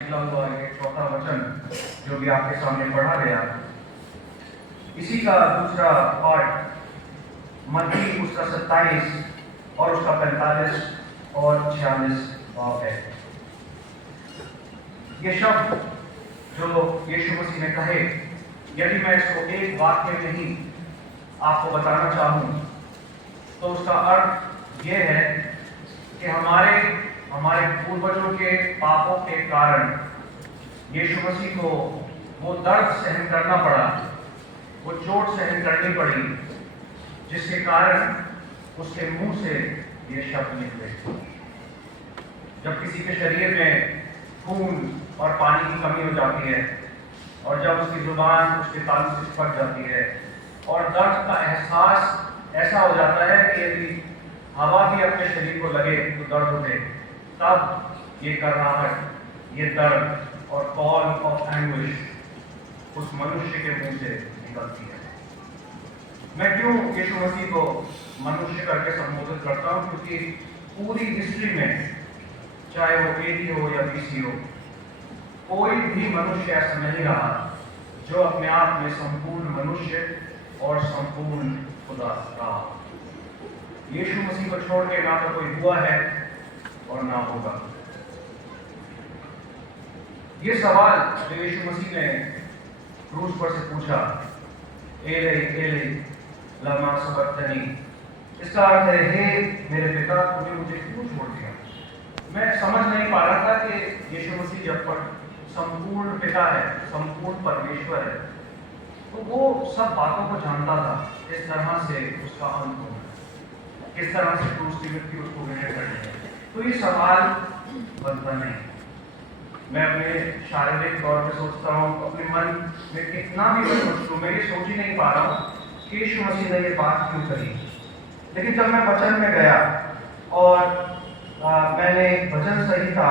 हुआ ये चौथा वचन जो भी आपके सामने पढ़ा गया, इसी का दूसरा पार्ट मत्ती उसका 27 और उसका 45 और 46 भाव है। ये शब्द जो यीशु मसीह ने कहे, यदि मैं इसको एक वाक्य में ही आपको बताना चाहूं तो उसका अर्थ यह है कि हमारे पूर्वजों के पापों के कारण यीशु मसीह को वो दर्द सहन करना पड़ा, वो चोट सहन करनी पड़ी, जिसके कारण उसके मुंह से ये शब्द निकले। जब किसी के शरीर में खून और पानी की कमी हो जाती है और जब उसकी जुबान उसके तालू से चिपक जाती है और दर्द का एहसास ऐसा हो जाता है कि यदि हवा भी अपने शरीर को लगे तो दर्द उठे, तब ये कराहट, ये दर्द और कॉल ऑफ एंग्विश उस मनुष्य के मुंह से निकलती है। मैं क्यों यीशु मसीह को मनुष्य करके संबोधित करता हूं? क्योंकि पूरी हिस्ट्री में, चाहे वो एडी हो या बीसी हो, कोई भी मनुष्य ऐसा नहीं रहा जो अपने आप में संपूर्ण मनुष्य और संपूर्ण खुदा रहा। यीशु मसीह को छोड़ के ना तो कोई हुआ है और ना होगा। ये सवाल जो यीशु मसीह ने क्रूस पर से पूछा, एले लमा सबक्तनी, इसका अर्थ है, हे मेरे पिता, तूने मुझे क्यों छोड़ दिया? मैं समझ नहीं पा रहा था कि यीशु मसीह जब पर संपूर्ण पिता है, संपूर्ण परमेश्वर है, तो वो सब बातों को जानता था। किस तरह से उसका अंत होना, किस तरह से क्रूस की मृत्यु उसको ग्रहण करनी है। तो ये सवाल बनता नहीं। मैं अपने शारीरिक तौर पे सोचता हूँ, अपने मन में कितना भी मैं सोच लूँ, मैं ये सोच ही नहीं पा रहा हूँ कि यीशु मसीह ने ये बात क्यों कही। लेकिन जब मैं वचन में गया और मैंने भजन संहिता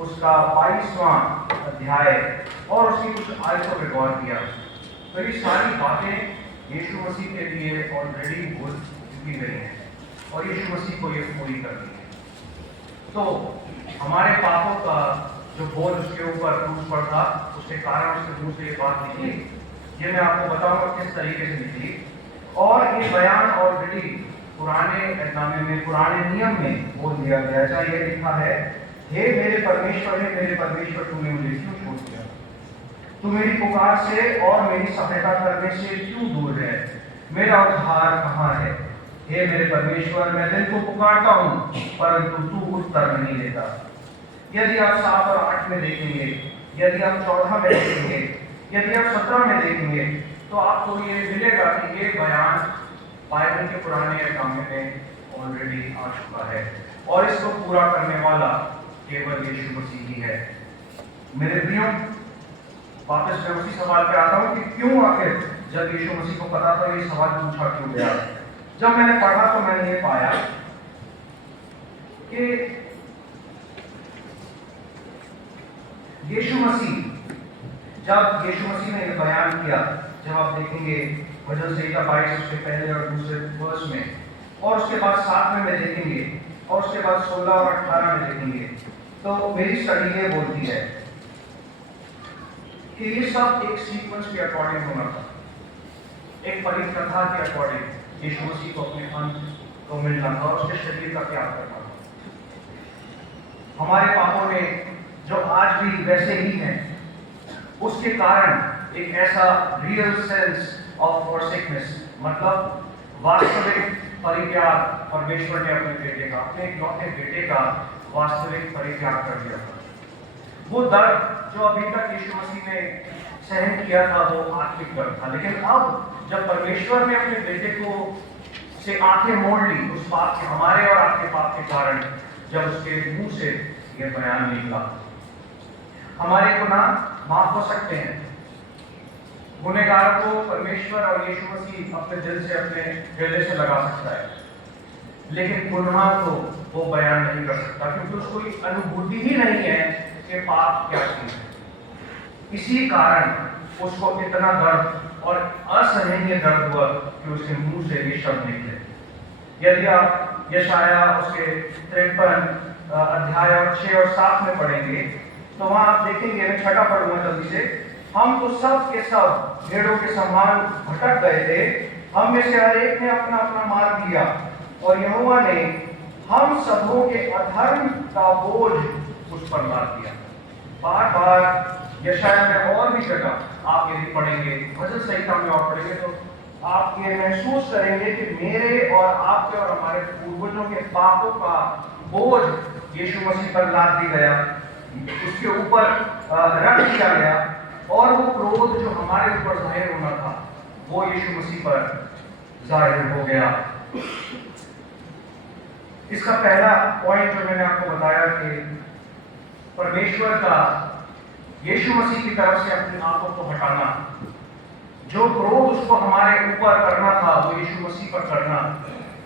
उसका 22वां अध्याय और उसकी कुछ आयतों पर गौर किया, तो ये सारी बातें यीशु मसीह के लिए ऑलरेडी बोल चुकी गई हैं और यीशु मसीह को ये पूरी करनी है। तो हमारे पापों का जो बोझ उसके ऊपर क्रूस पर था, उसके कारण उसके मुंह से ये बात निकली। ये मैं आपको बताऊंगा किस तरीके से निकली। और ये बयान ऑलरेडी पुराने नामे में, पुराने नियम में बोल दिया गया। चाहे ये लिखा है, हे मेरे परमेश्वर, हे मेरे परमेश्वर, तूने मुझे क्यों छोड़ दिया? तू मेरी पुकार से और मेरी सहायता करने से क्यों दूर है? मेरा उद्धार कहाँ है? हे मेरे परमेश्वर, मैं दिन को पुकारता हूँ परंतु तू उत्तर नहीं देता। यदि आप 7 और 8 में देखेंगे, यदि आप 14 में देखेंगे, यदि आप 17 में देखेंगे, तो आपको ये मिलेगा कि ये बयान बाइबल के पुराने नामे में ऑलरेडी आ चुका है और इसको पूरा करने वाला केवल यीशु मसीह ही है। मेरे प्रियो, वापस मैं उसी सवाल पे आता हूँ कि क्यों आखिर जब यीशु मसीह को पता था ये सवाल पूछा क्यों गया। जब मैंने पढ़ा तो मैंने ये पाया कि यीशु मसीह ने ये बयान किया, जब आप देखेंगे भजन संहिता 22 उसके पहले और दूसरे वर्ष में, और उसके बाद 7 में देखेंगे, और उसके बाद 16 और 18 में देखेंगे, तो मेरी स्टडी ये बोलती है कि ये सब एक सीक्वेंस के अकॉर्डिंग होना था, एक परिकथा के अकॉर्डिंग यीशु मसीह को अपने अंत को मिलना था और उसके शरीर का त्याग करना था। हमारे पापों ने जो आज भी वैसे ही हैं, उसके कारण एक ऐसा रियल सेंस ऑफ फॉरसेकनेस, मतलब वास्तविक परित्याग परमेश्वर ने अपने बेटे का, अपने इकलौते बेटे का वास्तविक परित्याग कर दिया था। वो दर्द जो अभी तक यीशु मसीह ने सहन किया था वो आत्मिक दर्द था, लेकिन अब जब परमेश्वर ने अपने बेटे को से आंखें मोड़ ली उस पाप के, हमारे और आपके पाप के कारण, जब उसके मुंह से यह बयान निकला, हमारे गुनाह माफ हो सकते हैं। गुनहगार को परमेश्वर और यीशु मसीह अपने दिल से, अपने हृदय से लगा सकता है, लेकिन गुनाह को वो बयान नहीं कर सकता, क्योंकि उसको कोई अनुभूति ही नहीं है कि पाप क्या चीज है। इसी कारण उसको इतना दर्द और असहनीय दर्द हुआ कि उसके मुंह से ये शब्द निकले। यदि आप यशाया उसके 53 अध्याय और 6 और 7 में पढ़ेंगे, तो वहां आप देखेंगे, मैं छठा पढ़ूंगा जल्दी से। हम तो सब के सब भेड़ों के समान भटक गए थे, हम में से हर एक ने अपना अपना मार्ग लिया, और यहोवा ने हम सबों के अधर्म का बोझ उस पर लाद दिया। बार बार यशाया में और भी जगह आप यदि पढ़ेंगे, भजन संहिता में और पढ़ेंगे, तो आप ये महसूस करेंगे कि मेरे और आपके और हमारे पूर्वजों के पापों का बोझ यीशु मसीह पर लाद दिया गया, उसके ऊपर रख दिया गया, और वो क्रोध जो हमारे ऊपर जाहिर होना था वो यीशु मसीह पर जाहिर हो गया। इसका पहला पॉइंट जो मैंने आपको बताया कि परमेश्वर का यीशु मसीह की तरफ से अपनी आंखों को हटाना, जो क्रोध उसको हमारे ऊपर करना था वो यीशु मसीह पर करना,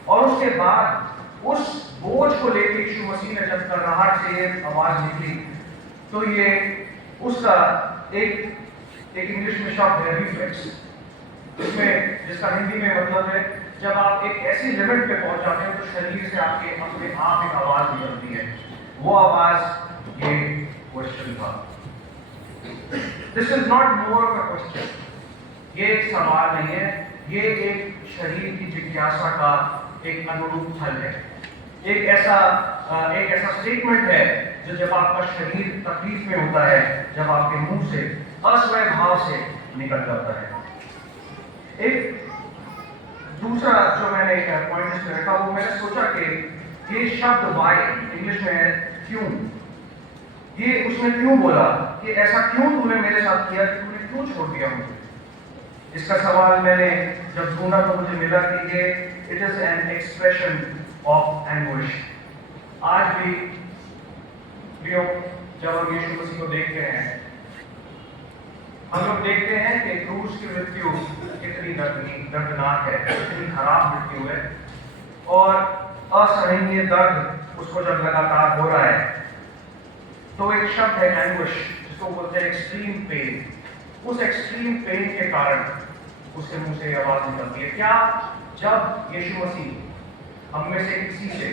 और उसके बाद उस बोझ को लेकर यीशु मसीह ने जब कर्राहट से ये आवाज निकली, तो ये उसका एक इंग्लिश में शब्द है रिफ्लेक्स, इसमें जिसका हिंदी में मतलब है जब आप एक ऐसी लिमिट पे पहुंच जाते हैं तो शरीर से आपके अपने आप एक आवाज निकलती है, वो आवाज ये क्वेश्चन था। This is not more of a question, ये एक सवाल नहीं है, ये एक शरीर की जिज्ञासा का एक अनुरूप फल है, एक ऐसा स्टेटमेंट है जो जब आपका शरीर तकलीफ में होता है, जब आपके मुंह से अस्वय भाव से निकल जाता है। एक दूसरा जो मैंने पॉइंट इसमें रखा, वो मैंने सोचा कि ये शब्द वाई इंग्लिश में है क्यों, ये उसने क्यों बोला कि ऐसा क्यों तूने मेरे साथ किया, कि तूने क्यों छोड़ दिया मुझे। इसका सवाल मैंने जब ढूंढा तो मुझे मिला कि ये it is an expression of anguish. आज भी जब हम यीशु मसीह को देखते हैं, हम लोग देखते हैं कि क्रूस की मृत्यु कितनी दर्दनाक है, कितनी खराब मृत्यु है, और असहनीय दर्द उसको जब लगातार हो रहा है, तो एक शब्द है एंग्विश, जिसको बोलते हैं एक्सट्रीम पेन। उस एक्सट्रीम पेन के कारण उसके मुंह से आवाज निकलती है। क्या जब यीशु मसीह हम में से किसी से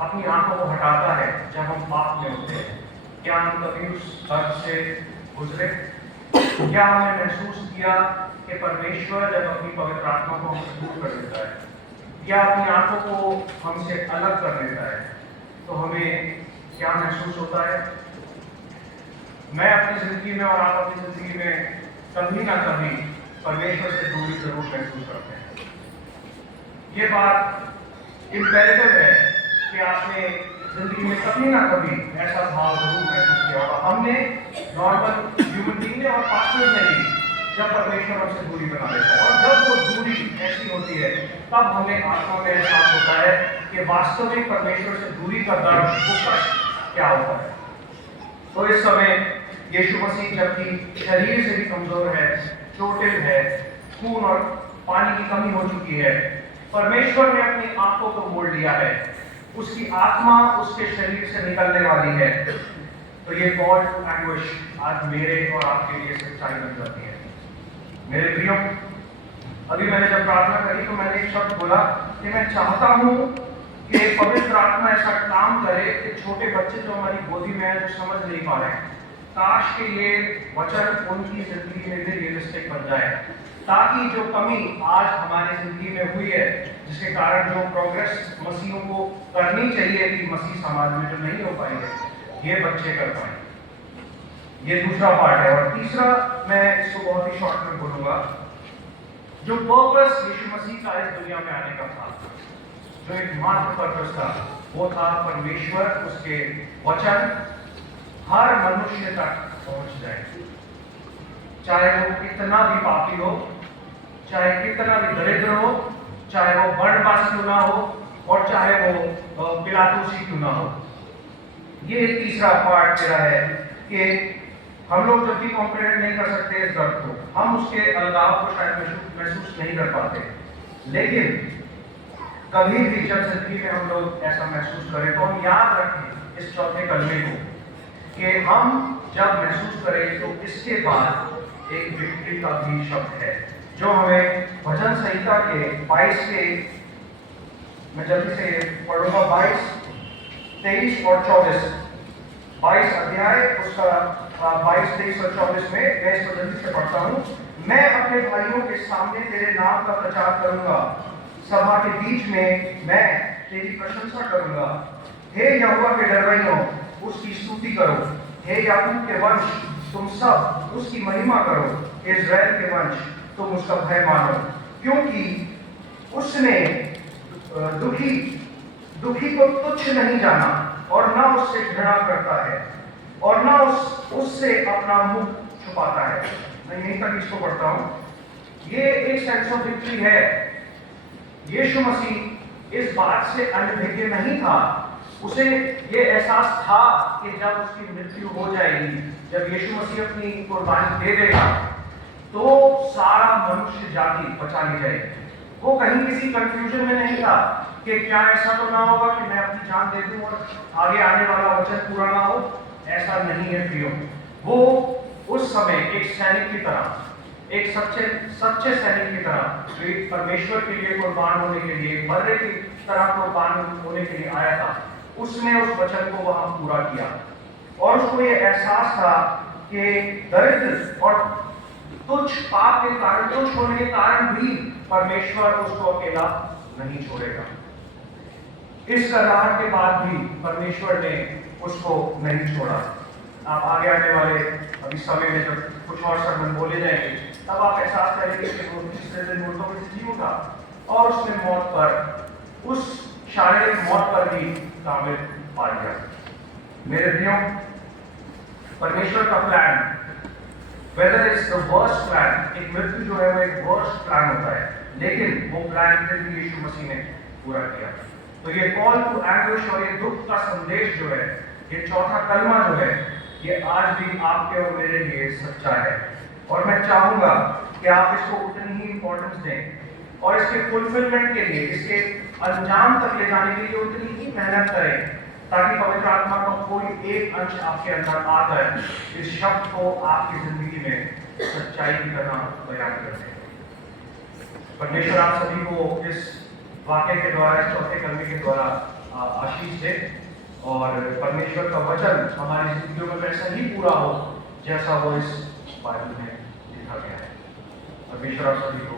अपनी आंखों को हटाता है, जब हम पाप में होते हैं, क्या हम कभी उस दर्द से गुजरे? क्या हमने महसूस किया कि परमेश्वर जब अपनी पवित्र आत्मा को हमसे दूर कर देता है, या अपनी आंखों को हमसे अलग कर देता है, तो हमें क्या महसूस होता है? मैं अपनी जिंदगी में और आप अपनी जिंदगी में कभी ना कभी परमेश्वर से दूरी जरूर महसूस करते हैं। ये बात इम्पेरेटिव है कि आपने जिंदगी में कभी ना कभी ऐसा भाव जरूर महसूस किया होगा। हमने नॉर्मल ह्यूमन बीइंग ने और पार्टनर ने भी, जब परमेश्वर हमसे दूरी बना लेता है, और जब वो दूरी ऐसी होती है, तब हमें आत्मा में एहसास होता है कि वास्तविक परमेश्वर से दूरी का दर्द, वो कष्ट क्या होता है। तो इस समय यीशु मसीह जबकि शरीर से भी कमजोर है, चोटिल है, खून और पानी की कमी हो चुकी है, परमेश्वर ने अपनी आंखों को मोड़ लिया है, उसकी आत्मा उसके शरीर से निकलने वाली है, तो ये कॉल टू एंग्विश आज मेरे और आपके लिए सच्चाई बन जाती है। मेरे प्रियो, अभी मैंने जब प्रार्थना करी तो मैंने एक शब्द बोला कि मैं चाहता हूं कि पवित्र आत्मा ऐसा काम करे कि छोटे बच्चे जो हमारी गोदी में है, जो समझ नहीं पा रहे हैं, काश के ये वचन उनकी जिंदगी में भी रियलिस्टिक बन जाए, ताकि जो कमी आज हमारी जिंदगी में हुई है, जिसके कारण जो प्रोग्रेस मसीहों को करनी चाहिए थी मसीह समाज में, जो नहीं हो पाएंगे, ये बच्चे कर पाए। ये दूसरा पार्ट है। और तीसरा, मैं इसको बहुत ही शॉर्ट में बोलूंगा, जो पर्पस यीशु मसीह का इस दुनिया में आने का था, जो एक मात्र पर्पस था, वो था परमेश्वर उसके वचन हर मनुष्य तक पहुंच जाए, चाहे वो कितना भी पापी हो, चाहे कितना भी दरिद्र हो, चाहे वो बर्नबास क्यों ना हो, और चाहे वो पिलातूसी क्यों ना हो। ये तीसरा पार्ट मेरा है कि हम लोग जब भी कॉम्प्रिहेंड नहीं कर सकते इस दर्द को, हम उसके अलगाव को शायद महसूस नहीं कर पाते, लेकिन कभी भी जब जिंदगी में हम लोग ऐसा महसूस करें तो हम याद रखें इस चौथे कलमे को, कि हम जब महसूस करें तो इसके बाद एक विक्ट्री का भी शब्द है, जो हमें भजन संहिता के 22 के, मैं जल्दी से पढ़ूंगा, 22, 23 और 24। 22 अध्याय उसका 22, 23 और 24 में मैं इसको जल्दी से पढ़ता हूँ। मैं अपने भाइयों के सामने तेरे नाम का प्रचार करूंगा, सभा के बीच में मैं तेरी प्रशंसा करूंगा। हे यहोवा के डरवैयों, उसकी स्तुति करो। हे याकूब के वंश, तुम सब उसकी महिमा करो। इज़राइल के वंश, तुम उसका भय मानो, क्योंकि उसने दुखी को तुच्छ नहीं जाना और ना उससे घृणा करता है और ना उससे अपना मुख छुपाता है। मैं यहीं तक इसको पढ़ता हूं। ये एक सेंस ऑफ विक्ट्री है। यीशु मसीह इस बात से अनभिज्ञ नहीं था। उसे ये एहसास था कि जब उसकी मृत्यु हो जाएगी, जब यीशु मसीह अपनी कुर्बानी दे देगा, तो सारा मनुष्य जाति बचा ली जाएगी। वो कहीं किसी कंफ्यूजन में नहीं था कि क्या ऐसा तो ना होगा कि मैं अपनी जान दे दूं और आगे आने वाला वचन पूरा ना हो। ऐसा नहीं है प्रियो। वो उस समय एक सैनिक की तरह, एक सच्चे सैनिक की तरह जो परमेश्वर के लिए कुर्बान होने के लिए, बर्रे की तरह कुर्बान होने के लिए आया था, उसने उस वचन को वहां पूरा किया। और उसको ये एहसास था कि दरिद्र और तुच्छ पाप के कारण, तुच्छ होने के कारण भी परमेश्वर उसको अकेला नहीं छोड़ेगा। इस करार के बाद भी परमेश्वर ने उसको नहीं छोड़ा। आप आगे आने वाले अभी समय में जब कुछ और सरमन बोले जाएंगे, तब आप एहसास करेंगे कि वो तीसरे दिन मुर्दों में से जी उठा और उसने मौत पर, उस शारीरिक मौत पर भी काबिल पा लिया। मेरे प्रियो, परमेश्वर का plan, whether is the worst plan, एक मृत्यु जो है वो एक वर्स्ट प्लान होता है, लेकिन वो प्लान फिर भी यीशु मसीह ने पूरा किया। तो ये कॉल टू एंग्विश और ये दुख का संदेश जो है, ये चौथा कलमा जो है, ये आज भी आपके और मेरे लिए सच्चा है। और मैं चाहूंगा कि आप इसको उतनी ही इंपॉर्टेंस दें और इसके फुलफिलमेंट के लिए, इसके अंजाम तक ले जाने के लिए उतनी ही मेहनत करें, ताकि पवित्र आत्मा का कोई एक अंश आपके अंदर आकर इस शब्द को आपकी जिंदगी में सच्चाई की तरह बयान कर दे। परमेश्वर आप सभी को इस वाक्य के द्वारा, इस चौथे कलमे के द्वारा आशीष दे और परमेश्वर का वचन हमारी जिंदगियों में वैसा ही पूरा हो जैसा वो इस बाइबल में लिखा गया है। परमेश्वर आप सभी को